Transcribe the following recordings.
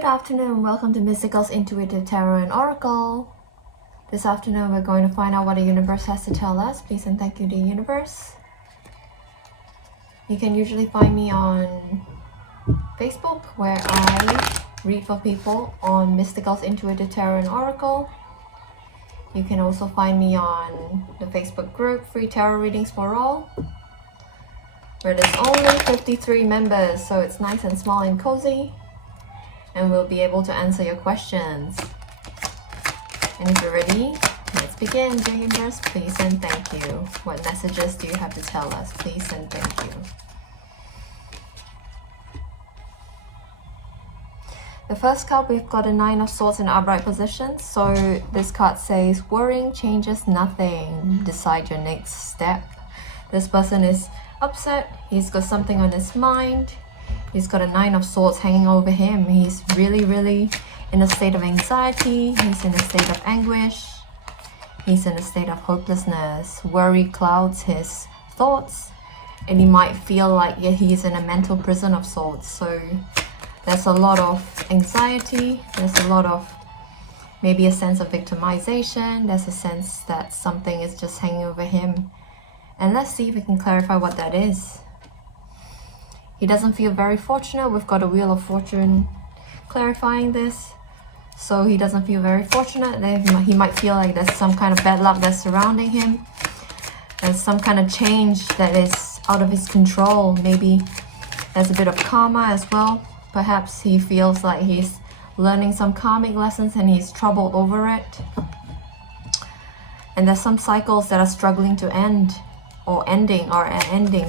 Good afternoon, welcome to Mystical's Intuitive Tarot and Oracle. This afternoon we're going to find out what the universe has to tell us. Please and thank you to the universe. You can usually find me on Facebook where I read for people on Mystical's Intuitive Tarot and Oracle. You can also find me on the Facebook group Free Tarot Readings for All, where there's only 53 members, so it's nice and small and cozy, and we'll be able to answer your questions. And if you're ready, let's begin. Dear universe, please and thank you. What messages do you have to tell us? Please and thank you. The first card, we've got a Nine of Swords in upright position. So this card says, worrying changes nothing. Decide your next step. This person is upset. He's got something on his mind. He's got a Nine of Swords hanging over him. He's really in a state of anxiety. He's in a state of anguish. He's in a state of hopelessness. Worry clouds his thoughts, and he might feel like he's in a mental prison of sorts. So there's a lot of anxiety. There's a lot of maybe a sense of victimization. There's a sense that something is just hanging over him. And let's see if we can clarify what that is. He doesn't feel very fortunate. We've got a Wheel of Fortune clarifying this. So he doesn't feel very fortunate. He might feel like there's some kind of bad luck that's surrounding him. There's some kind of change that is out of his control. Maybe there's a bit of karma as well. Perhaps he feels like he's learning some karmic lessons and he's troubled over it. And there's some cycles that are struggling to end or ending.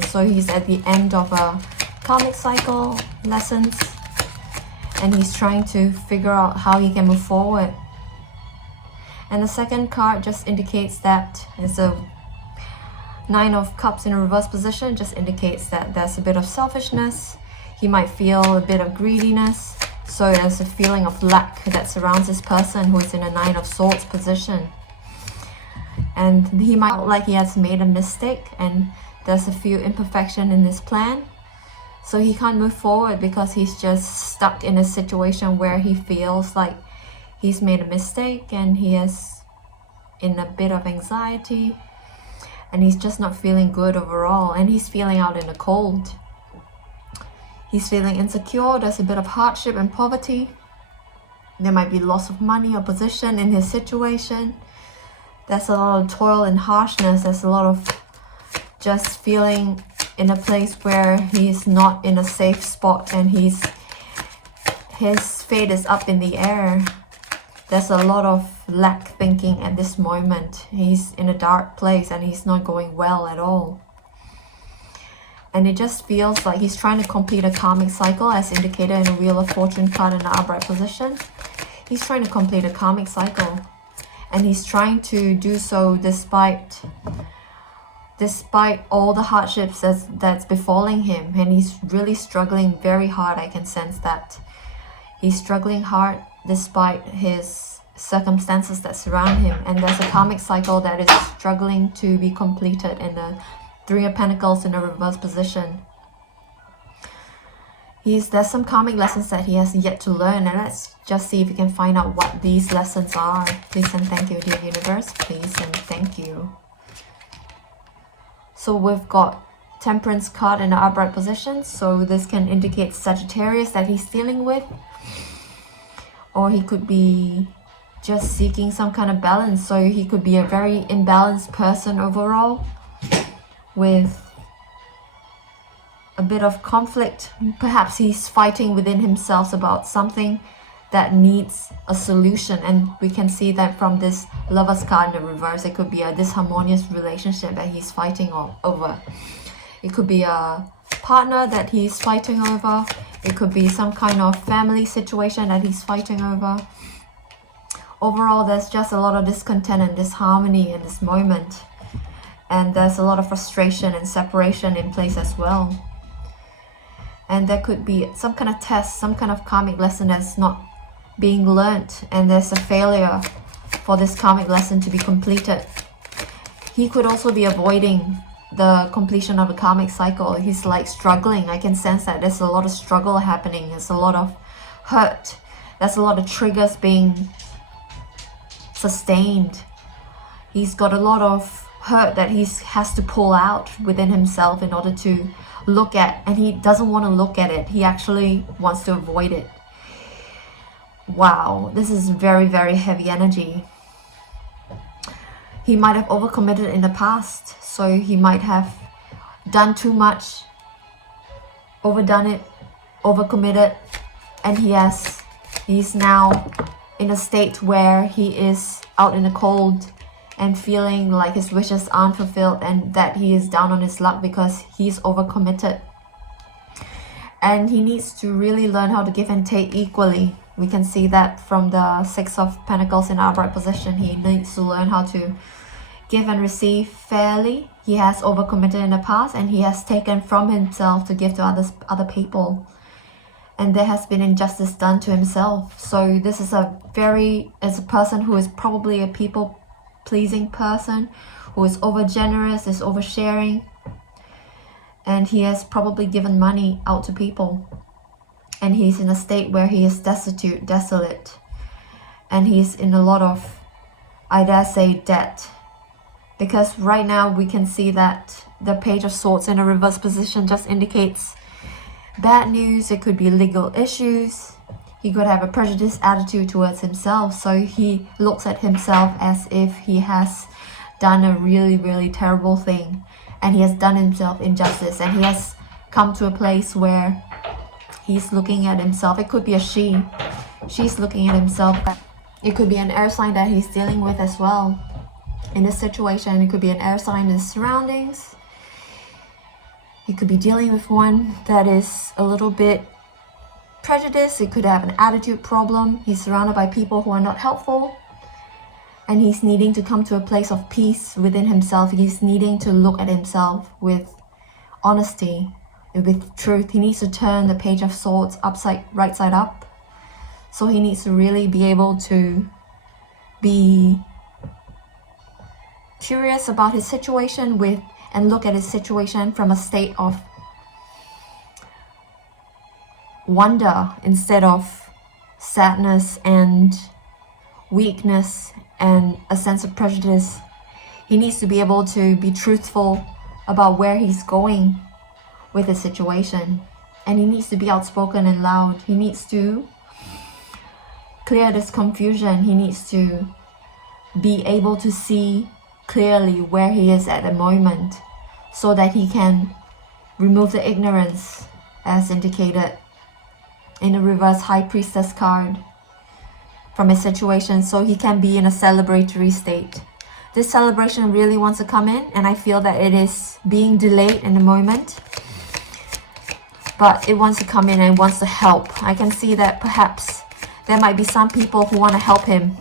So he's at the end of a karmic cycle lessons, and he's trying to figure out how he can move forward. And the second card just indicates that it's a Nine of Cups in a reverse position. Just indicates that there's a bit of selfishness. He might feel a bit of greediness. So there's a feeling of lack that surrounds this person who is in a Nine of Swords position. And he might feel like he has made a mistake and there's a few imperfections in this plan. So he can't move forward because he's just stuck in a situation where he feels like he's made a mistake and he is in a bit of anxiety and he's just not feeling good overall, and he's feeling out in the cold. He's feeling insecure. There's a bit of hardship and poverty. There might be loss of money or position in his situation. There's a lot of toil and harshness. There's a lot of just feeling in a place where he's not in a safe spot and his fate is up in the air. There's a lot of lack thinking at this moment. He's in a dark place and he's not going well at all. And it just feels like he's trying to complete a karmic cycle, as indicated in the Wheel of Fortune card in the upright position. He's trying to complete a karmic cycle. And he's trying to do so despite all the hardships that's befalling him. And he's really struggling very hard. I can sense that. He's struggling hard despite his circumstances that surround him. And there's a karmic cycle that is struggling to be completed in the Three of Pentacles in a reverse position. There's some karmic lessons that he has yet to learn, and let's just see if we can find out what these lessons are. Please and thank you, dear universe. Please and thank you. So we've got Temperance card in the upright position. So this can indicate Sagittarius that he's dealing with, or he could be just seeking some kind of balance. So he could be a very imbalanced person overall, with a bit of conflict. Perhaps he's fighting within himself about something that needs a solution, and we can see that from this Lovers card in the reverse. It could be a disharmonious relationship that he's fighting over. It could be a partner that he's fighting over. It could be some kind of family situation that he's fighting over. Overall, there's just a lot of discontent and disharmony in this moment. And there's a lot of frustration and separation in place as well. And there could be some kind of test, some kind of karmic lesson that's not being learnt. And there's a failure for this karmic lesson to be completed. He could also be avoiding the completion of the karmic cycle. He's like struggling. I can sense that there's a lot of struggle happening. There's a lot of hurt There's a lot of triggers being sustained. He's got a lot of hurt that he has to pull out within himself in order to look at, and he doesn't want to look at it. He actually wants to avoid it. Wow, this is very, very heavy energy. He might have overcommitted in the past, so he might have done too much, overdone it, overcommitted, and he's now in a state where he is out in the cold and feeling like his wishes aren't fulfilled, and that he is down on his luck because he's overcommitted. And he needs to really learn how to give and take equally. We can see that from the Six of Pentacles in upright position. He needs to learn how to give and receive fairly. He has overcommitted in the past, and he has taken from himself to give to other people. And there has been injustice done to himself. So this is a person who is probably a people-pleasing person, who is over-generous, is oversharing. And he has probably given money out to people. And he's in a state where he is destitute, desolate. And he's in a lot of, I dare say, debt. Because right now we can see that the Page of Swords in a reverse position just indicates bad news. It could be legal issues. He could have a prejudiced attitude towards himself. So he looks at himself as if he has done a really, really terrible thing. And he has done himself injustice. And he has come to a place where he's looking at himself. It could be a she. She's looking at himself. It could be an air sign that he's dealing with as well. In this situation, it could be an air sign in his surroundings. He could be dealing with one that is a little bit prejudiced. He could have an attitude problem. He's surrounded by people who are not helpful. And he's needing to come to a place of peace within himself. He's needing to look at himself with honesty, with truth. He needs to turn the Page of Swords right side up. So he needs to really be able to be curious about his situation and look at his situation from a state of wonder instead of sadness and weakness and a sense of prejudice. He needs to be able to be truthful about where he's going with his situation, and he needs to be outspoken and loud. He needs to clear this confusion. He needs to be able to see clearly where he is at the moment so that he can remove the ignorance as indicated in the reverse High Priestess card from his situation, so he can be in a celebratory state. This celebration really wants to come in, and I feel that it is being delayed in the moment, but it wants to come in and wants to help. I can see that perhaps there might be some people who want to help him.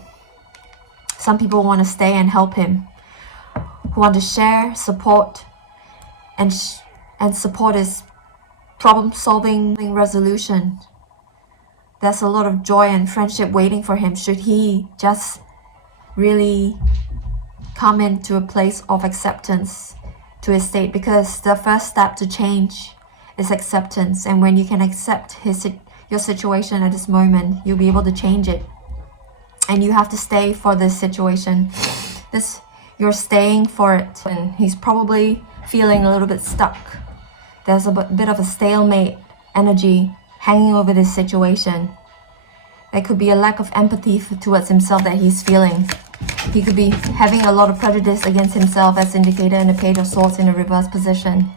Some people want to stay and help him, who want to share, support, and support his problem-solving resolution. There's a lot of joy and friendship waiting for him should he just really come into a place of acceptance to his state, because the first step to change is acceptance. And when you can accept your situation at this moment, you'll be able to change it. And you have to stay for this situation. You're staying for it. And he's probably feeling a little bit stuck. There's a bit of a stalemate energy hanging over this situation. There could be a lack of empathy towards himself that he's feeling. He could be having a lot of prejudice against himself, as indicated in the Page of Swords in a reverse position.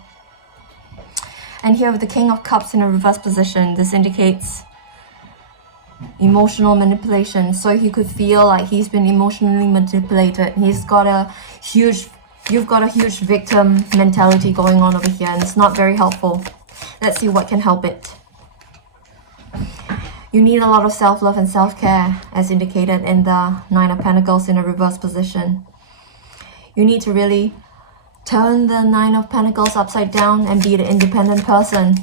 And here with the King of Cups in a reverse position, this indicates emotional manipulation. So he could feel like he's been emotionally manipulated. You've got a huge victim mentality going on over here, and it's not very helpful. Let's see what can help it. You need a lot of self-love and self-care, as indicated in the Nine of Pentacles in a reverse position. You need to really turn the Nine of Pentacles upside down and be the independent person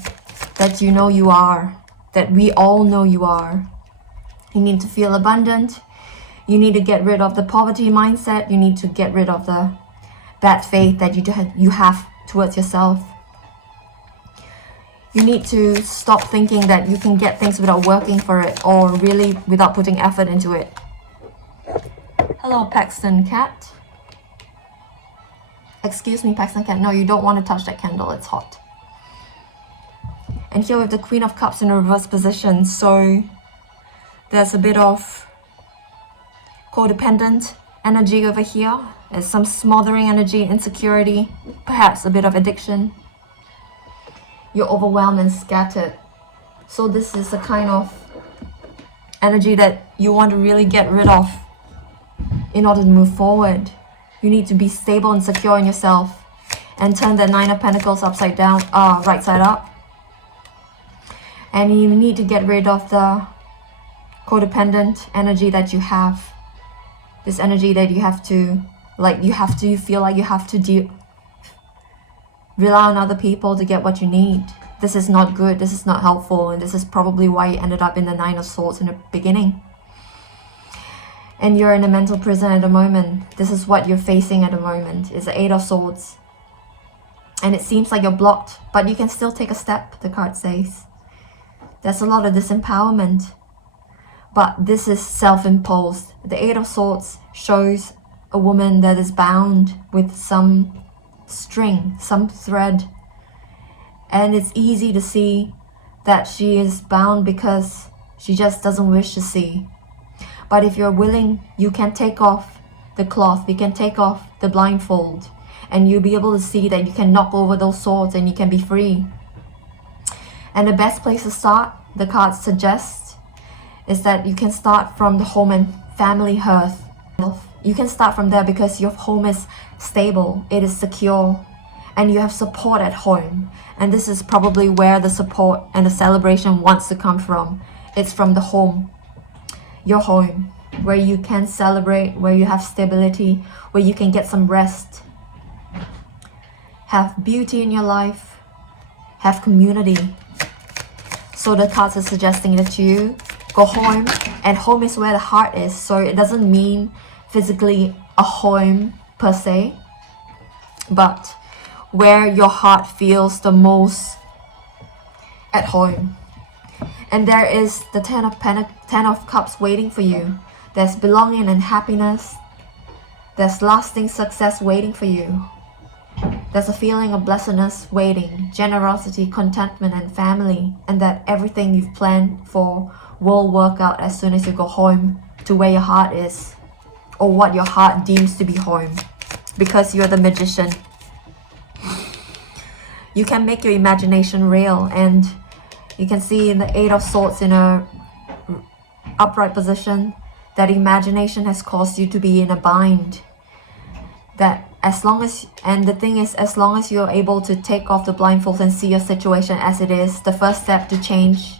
that you know you are, that we all know you are. You need to feel abundant. You need to get rid of the poverty mindset. You need to get rid of the bad faith that you have towards yourself. You need to stop thinking that you can get things without working for it, or really without putting effort into it. Hello, Paxton Cat. Excuse me, Paxton Cat. No, you don't want to touch that candle. It's hot. And here with the Queen of Cups in a reverse position. So there's a bit of codependent energy over here. There's some smothering energy, insecurity, perhaps a bit of addiction. You're overwhelmed and scattered. So this is the kind of energy that you want to really get rid of in order to move forward. You need to be stable and secure in yourself and turn the Nine of Pentacles upside down, right side up. And you need to get rid of the codependent energy that you have. This energy that you have to, you feel like you have to rely on other people to get what you need. This is not good, this is not helpful, and this is probably why you ended up in the Nine of Swords in the beginning. And you're in a mental prison at the moment. This is what you're facing at the moment, is the Eight of Swords. And it seems like you're blocked, but you can still take a step, the card says. There's a lot of disempowerment, but this is self-imposed. The Eight of Swords shows a woman that is bound with some string, some thread. And it's easy to see that she is bound because she just doesn't wish to see. But if you're willing, you can take off the cloth, you can take off the blindfold, and you'll be able to see that you can knock over those swords and you can be free. And the best place to start, the cards suggest, is that you can start from the home and family hearth. You can start from there because your home is stable, it is secure, and you have support at home. And this is probably where the support and the celebration wants to come from. It's from the home, your home, where you can celebrate, where you have stability, where you can get some rest, have beauty in your life, have community. So the cards are suggesting that you go home, and home is where the heart is. So it doesn't mean physically a home per se, but where your heart feels the most at home. And there is the Ten of Cups waiting for you. There's belonging and happiness. There's lasting success waiting for you. There's a feeling of blessedness waiting, generosity, contentment, and family, and that everything you've planned for will work out as soon as you go home to where your heart is, or what your heart deems to be home, because you're the magician. You can make your imagination real, and you can see in the Eight of Swords in a upright position that imagination has caused you to be in a bind. That as long as, and the thing is, as long as you're able to take off the blindfolds and see your situation as it is, the first step to change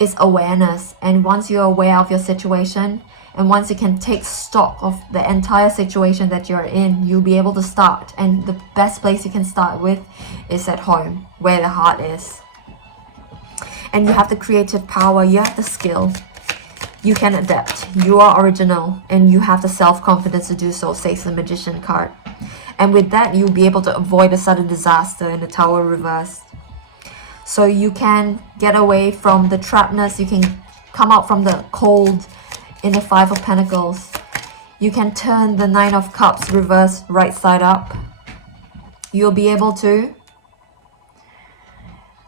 is awareness. And once you're aware of your situation, and once you can take stock of the entire situation that you're in, you'll be able to start. And the best place you can start with is at home, where the heart is. And you have the creative power, you have the skill, you can adapt, you are original, and you have the self-confidence to do so, says the Magician card. And with that, you'll be able to avoid a sudden disaster in the Tower reversed. So you can get away from the trappedness, you can come out from the cold in the Five of Pentacles. You can turn the Nine of Cups reversed right side up. You'll be able to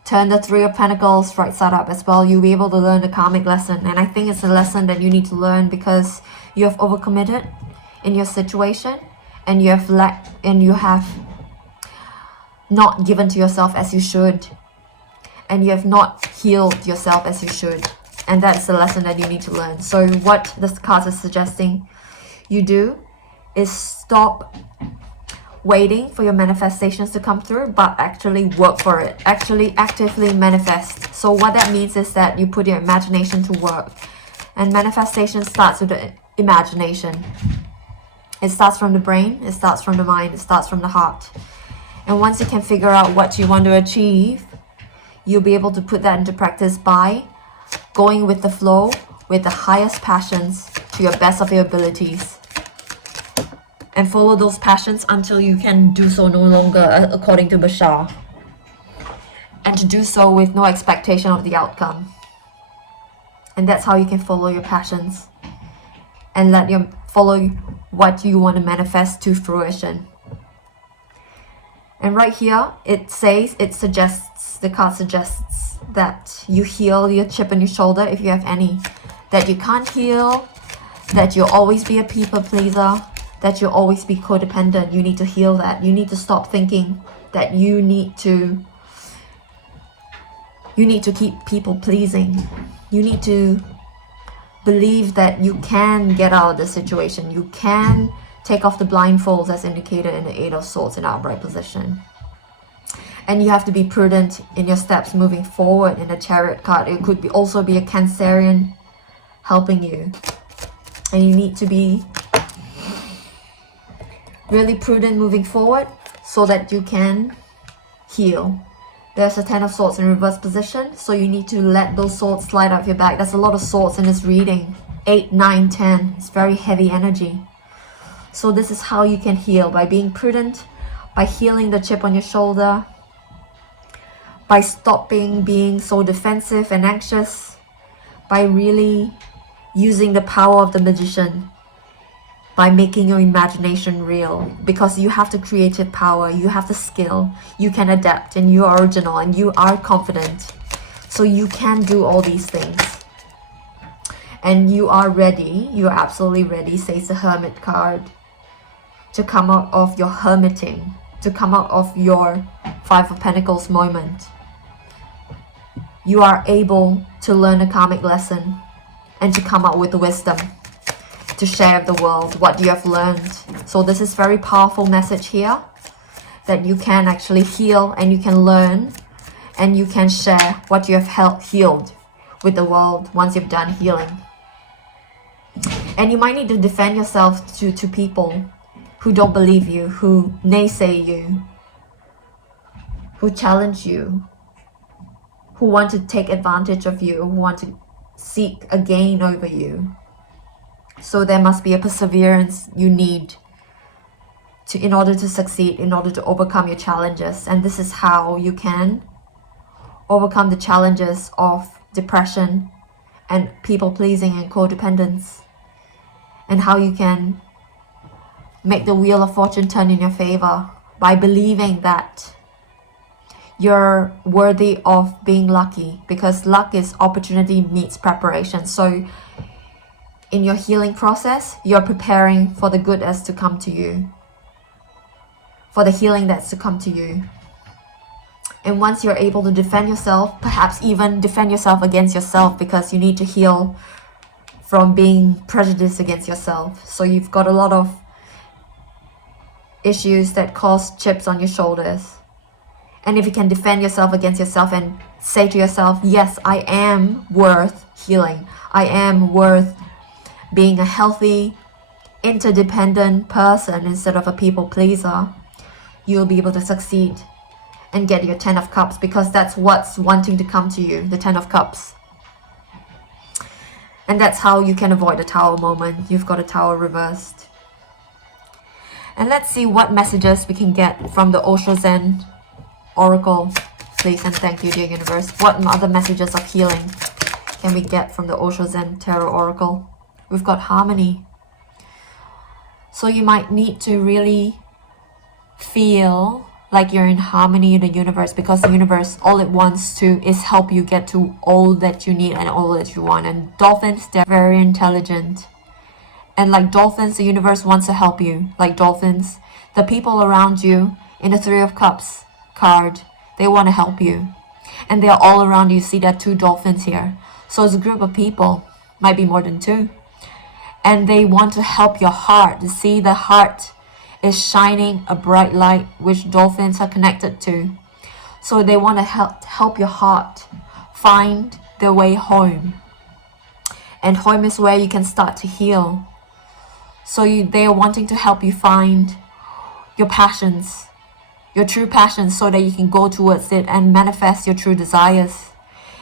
turn the Three of Pentacles right side up as well. You'll be able to learn the karmic lesson. And I think it's a lesson that you need to learn because you have overcommitted in your situation, and you have not given to yourself as you should, and you have not healed yourself as you should. And that's the lesson that you need to learn. So what the cards are suggesting you do is stop waiting for your manifestations to come through, but actually work for it. Actually actively manifest. So what that means is that you put your imagination to work. And manifestation starts with the imagination. It starts from the brain, it starts from the mind, it starts from the heart. And once you can figure out what you want to achieve, you'll be able to put that into practice by going with the flow, with the highest passions to your best of your abilities. And follow those passions until you can do so no longer, according to Bashar. and to do so with no expectation of the outcome. And that's how you can follow your passions and let you follow what you want to manifest to fruition. And right here, the card suggests that you heal your chip on your shoulder if you have any, that you can't heal, that you'll always be a people pleaser, that you'll always be codependent. You need to heal that. You need to stop thinking that you need to keep people pleasing. You need to believe that you can get out of the situation. You can take off the blindfolds as indicated in the Eight of Swords in upright position. And you have to be prudent in your steps moving forward in the Chariot card. It could also be a Cancerian helping you. And you need to be really prudent moving forward so that you can heal. There's a Ten of Swords in reverse position, so you need to let those swords slide out of your back. There's a lot of swords in this reading. 8, 9, 10. It's very heavy energy. So this is how you can heal, by being prudent, by healing the chip on your shoulder, by stopping being so defensive and anxious, by really using the power of the magician, by making your imagination real, because you have the creative power, you have the skill, you can adapt, and you are original and you are confident. So you can do all these things. And you are ready, you are absolutely ready, says the Hermit card, to come out of your hermiting, to come out of your Five of Pentacles moment. You are able to learn a karmic lesson and to come out with the wisdom to share with the world what you have learned. So this is very powerful message here, that you can actually heal and you can learn and you can share what you have healed with the world once you've done healing. And you might need to defend yourself to people who don't believe you, who naysay you, who challenge you, who want to take advantage of you, who want to seek a gain over you. So there must be a perseverance you need in order to succeed, in order to overcome your challenges. And this is how you can overcome the challenges of depression and people pleasing and codependence, and how you can make the wheel of fortune turn in your favor by believing that you're worthy of being lucky, because luck is opportunity meets preparation. So in your healing process, you're preparing for the good that's to come to you, for the healing that's to come to you. And once you're able to defend yourself, perhaps even defend yourself against yourself, because you need to heal from being prejudiced against yourself. So you've got a lot of issues that cause chips on your shoulders. And if you can defend yourself against yourself and say to yourself, yes, I am worth healing. I am worth being a healthy, interdependent person instead of a people pleaser, you'll be able to succeed and get your Ten of Cups, because that's what's wanting to come to you, the Ten of Cups. And that's how you can avoid the Tower moment. You've got a Tower reversed. And let's see what messages we can get from the Osho Zen Oracle. Please and thank you, dear universe. What other messages of healing can we get from the Osho Zen Tarot Oracle? We've got harmony. So you might need to really feel like you're in harmony in the universe, because the universe, all it wants to is help you get to all that you need and all that you want. And dolphins, they're very intelligent. And like dolphins, the universe wants to help you. Like dolphins, the people around you in the Three of Cups card, they want to help you. And they're all around you. See that 2 dolphins here. So it's a group of people, might be more than 2. And they want to help your heart. You see, the heart is shining a bright light, which dolphins are connected to. So they want to help your heart find their way home. And home is where you can start to heal. So they are wanting to help you find your passions, your true passions, so that you can go towards it and manifest your true desires,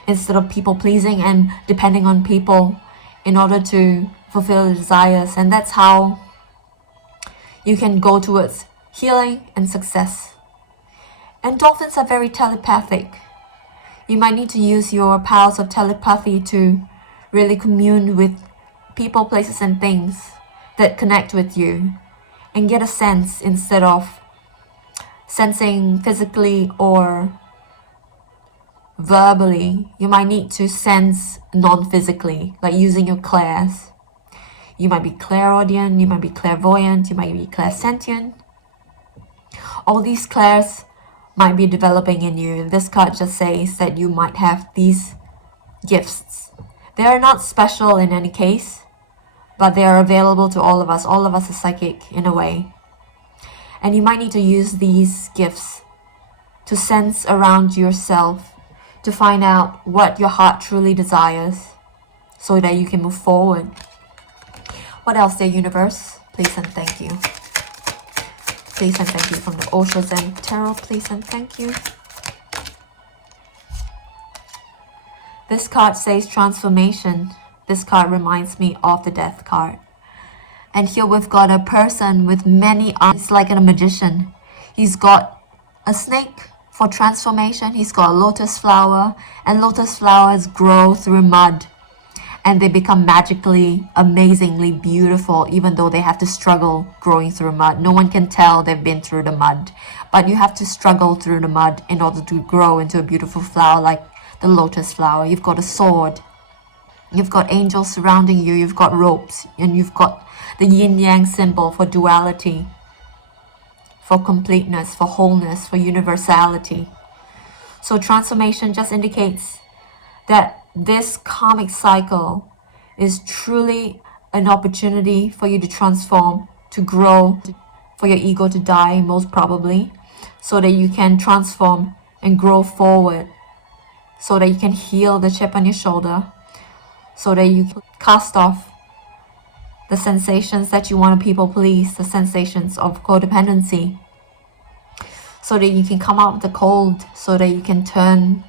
instead of people pleasing and depending on people in order to fulfill the desires. And that's how you can go towards healing and success. And dolphins are very telepathic. You might need to use your powers of telepathy to really commune with people, places, and things that connect with you and get a sense instead of sensing physically or verbally. You might need to sense non-physically, like using your clairs. You might be clairaudient, you might be clairvoyant, you might be clairsentient. All these clairs might be developing in you. This card just says that you might have these gifts. They are not special in any case, but they are available to all of us. All of us are psychic in a way. And you might need to use these gifts to sense around yourself, to find out what your heart truly desires, so that you can move forward. What else, dear universe? Please and thank you. Please and thank you from the Osho Zen Tarot. Please and thank you. This card says transformation. This card reminds me of the Death card. And here we've got a person with many arms, like a magician. He's got a snake for transformation. He's got a lotus flower, and lotus flowers grow through mud. And they become magically, amazingly beautiful, even though they have to struggle growing through mud. No one can tell they've been through the mud. But you have to struggle through the mud in order to grow into a beautiful flower like the lotus flower. You've got a sword. You've got angels surrounding you. You've got ropes. And you've got the yin-yang symbol for duality, for completeness, for wholeness, for universality. So transformation just indicates that this karmic cycle is truly an opportunity for you to transform, to grow, for your ego to die most probably, so that you can transform and grow forward, so that you can heal the chip on your shoulder, so that you can cast off the sensations that you want to people please, the sensations of codependency, so that you can come out of the cold, so that you can turn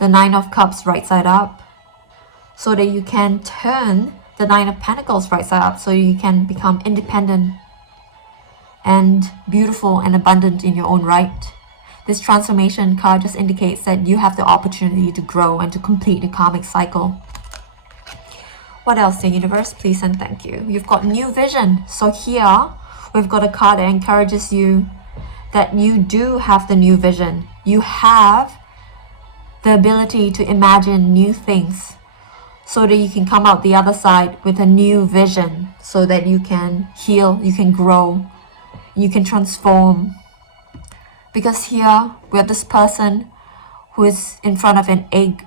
the Nine of Cups right side up, so that you can turn the Nine of Pentacles right side up, so you can become independent and beautiful and abundant in your own right. This transformation card just indicates that you have the opportunity to grow and to complete the karmic cycle. What else, the universe? Please and thank you. You've got new vision. So here we've got a card that encourages you that you do have the new vision. You have the ability to imagine new things, so that you can come out the other side with a new vision, so that you can heal, you can grow, you can transform. Because here we have this person who is in front of an egg,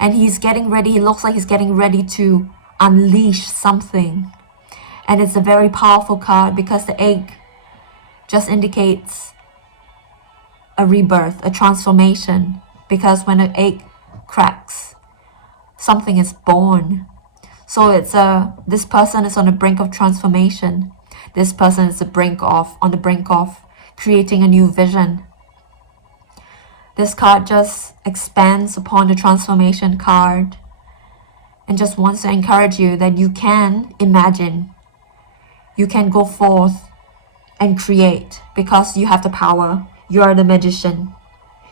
and he's getting ready, he looks like he's getting ready to unleash something. And it's a very powerful card because the egg just indicates a rebirth, a transformation. Because when an egg cracks, something is born. So it's this person is on the brink of transformation. This person is on the brink of creating a new vision. This card just expands upon the transformation card and just wants to encourage you that you can imagine. You can go forth and create because you have the power. You are the magician.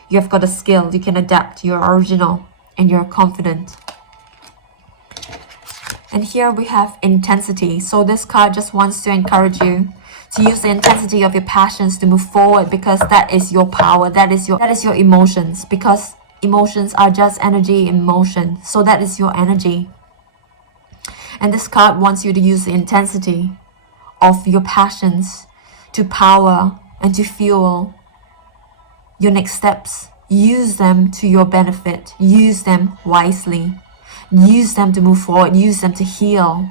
You have got a skill. You can adapt. You're original and you're confident. And here we have intensity. So this card just wants to encourage you to use the intensity of your passions to move forward, because that is your power. That is your emotions, because emotions are just energy in motion. So that is your energy. And this card wants you to use the intensity of your passions to power and to fuel your next steps. Use them to your benefit. Use them wisely. Use them to move forward. Use them to heal.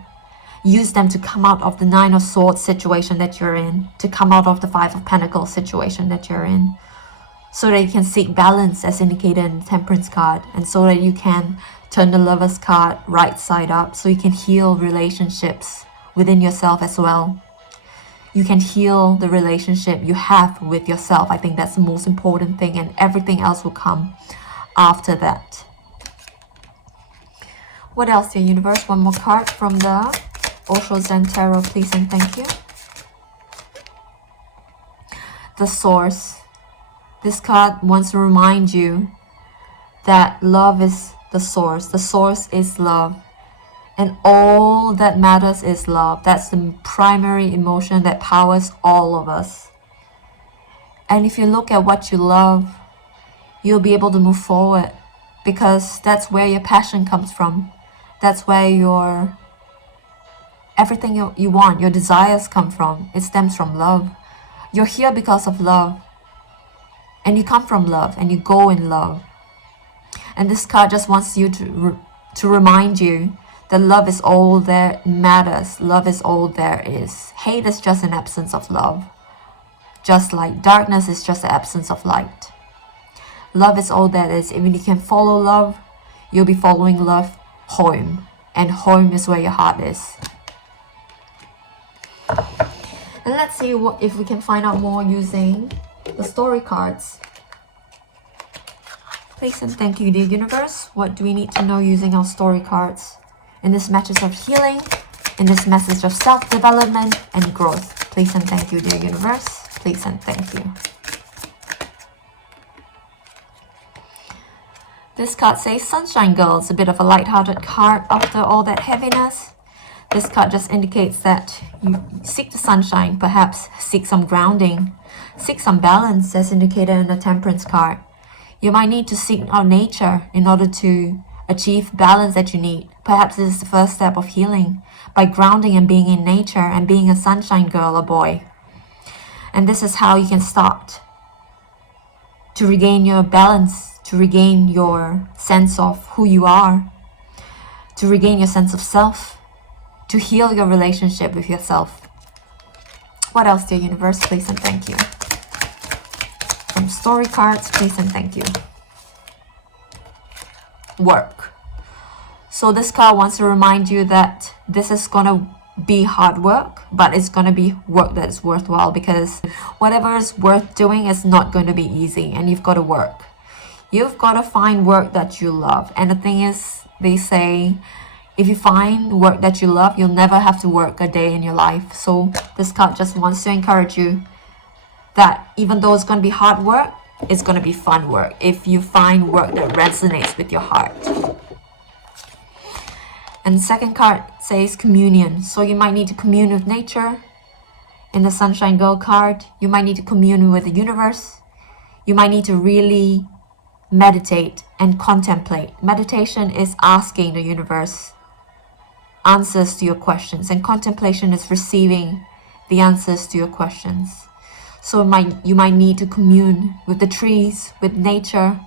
Use them to come out of the Nine of Swords situation that you're in, to come out of the Five of Pentacles situation that you're in, so that you can seek balance as indicated in the Temperance card, and so that you can turn the Lovers card right side up, so you can heal relationships within yourself as well. You can heal the relationship you have with yourself. I think that's the most important thing, and everything else will come after that. What else, dear universe? One more card from the Osho Zen Tarot, please and thank you. The Source. This card wants to remind you that love is the source. The source is love. And all that matters is love. That's the primary emotion that powers all of us. And if you look at what you love, you'll be able to move forward, because that's where your passion comes from. That's where your everything you want, your desires come from. It stems from love. You're here because of love. And you come from love, and you go in love. And this card just wants you to remind you that love is all that matters. Love is all there is. Hate is just an absence of love. Just like darkness is just the absence of light. Love is all that is. If you can follow love, you'll be following love home. And home is where your heart is. And let's see if we can find out more using the story cards. Please and thank you, dear universe. What do we need to know using our story cards in this message of healing, in this message of self-development and growth? Please and thank you, dear universe. Please and thank you. This card says Sunshine Girl. It's a bit of a light-hearted card after all that heaviness. This card just indicates that you seek the sunshine, perhaps seek some grounding, seek some balance, as indicated in the Temperance card. You might need to seek out nature in order to achieve balance that you need. Perhaps this is the first step of healing, by grounding and being in nature and being a sunshine girl or boy. And this is how you can start to regain your balance, to regain your sense of who you are, to regain your sense of self, to heal your relationship with yourself. What else, dear universe? Please and thank you. From story cards, please and thank you. Work. So this card wants to remind you that this is gonna be hard work, but it's gonna be work that is worthwhile, because whatever is worth doing is not going to be easy, and you've got to work. You've got to find work that you love. And the thing is, they say, if you find work that you love, you'll never have to work a day in your life. So this card just wants to encourage you that even though it's going to be hard work, it's going to be fun work if you find work that resonates with your heart. And the second card says communion. So you might need to commune with nature. In the Sunshine Girl card, you might need to commune with the universe. You might need to really meditate and contemplate. Meditation is asking the universe answers to your questions, and contemplation is receiving the answers to your questions. So you might need to commune with the trees, with nature,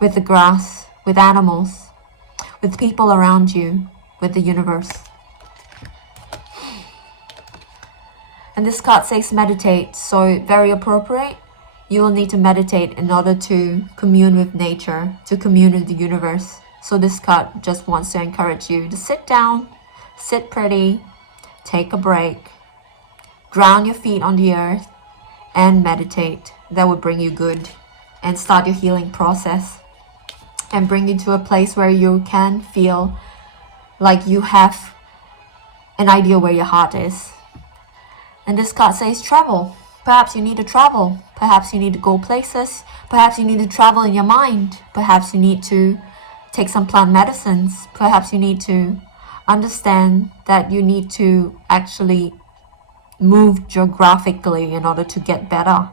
with the grass, with animals, with people around you, with the universe. And this card says meditate, so very appropriate. You will need to meditate in order to commune with nature, to commune with the universe. So this card just wants to encourage you to sit down, sit pretty, take a break, ground your feet on the earth, and meditate. That will bring you good and start your healing process and bring you to a place where you can feel like you have an idea where your heart is. And this card says travel. Perhaps you need to travel. Perhaps you need to go places. Perhaps you need to travel in your mind. Perhaps you need to take some plant medicines. Perhaps you need to understand that you need to actually move geographically in order to get better.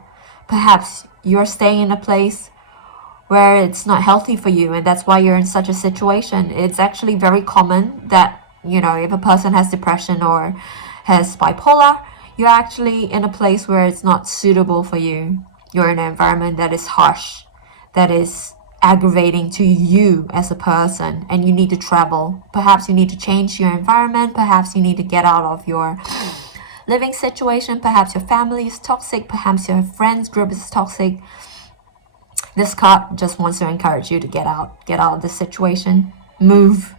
Perhaps you're staying in a place where it's not healthy for you, and that's why you're in such a situation. It's actually very common that, if a person has depression or has bipolar, you're actually in a place where it's not suitable for you. You're in an environment that is harsh, that is aggravating to you as a person, and you need to travel. Perhaps you need to change your environment. Perhaps you need to get out of your living situation. Perhaps your family is toxic. Perhaps your friends group is toxic. This card just wants to encourage you to get out of this situation, move,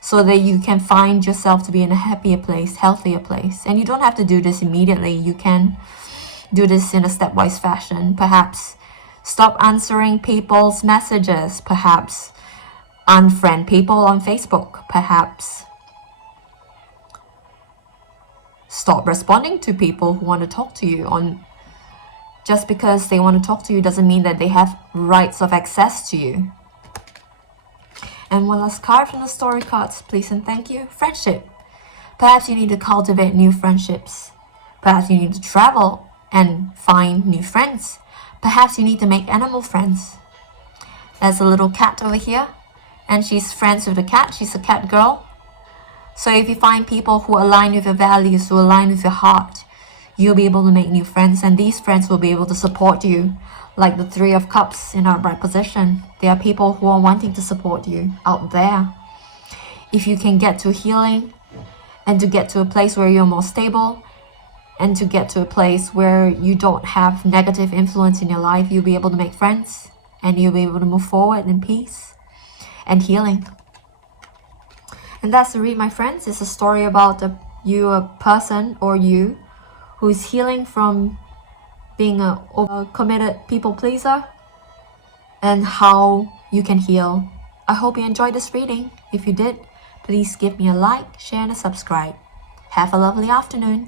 so that you can find yourself to be in a happier place, healthier place. And you don't have to do this immediately. You can do this in a stepwise fashion. Perhaps stop answering people's messages. Perhaps unfriend people on Facebook. Perhaps stop responding to people who want to talk to you on. Just because they want to talk to you doesn't mean that they have rights of access to you. And one last card from the story cards, please and thank you. Friendship. Perhaps you need to cultivate new friendships. Perhaps you need to travel and find new friends. Perhaps you need to make animal friends. There's a little cat over here, and she's friends with the cat. She's a cat girl. So if you find people who align with your values, who align with your heart, you'll be able to make new friends, and these friends will be able to support you. Like the Three of Cups in upright position. There are people who are wanting to support you out there. If you can get to healing and to get to a place where you're more stable and to get to a place where you don't have negative influence in your life, you'll be able to make friends and you'll be able to move forward in peace and healing. And that's the read, my friends. It's a story about a person or you who's healing from being a committed people pleaser and how you can heal. I hope you enjoyed this reading. If you did, please give me a like, share and a subscribe. Have a lovely afternoon.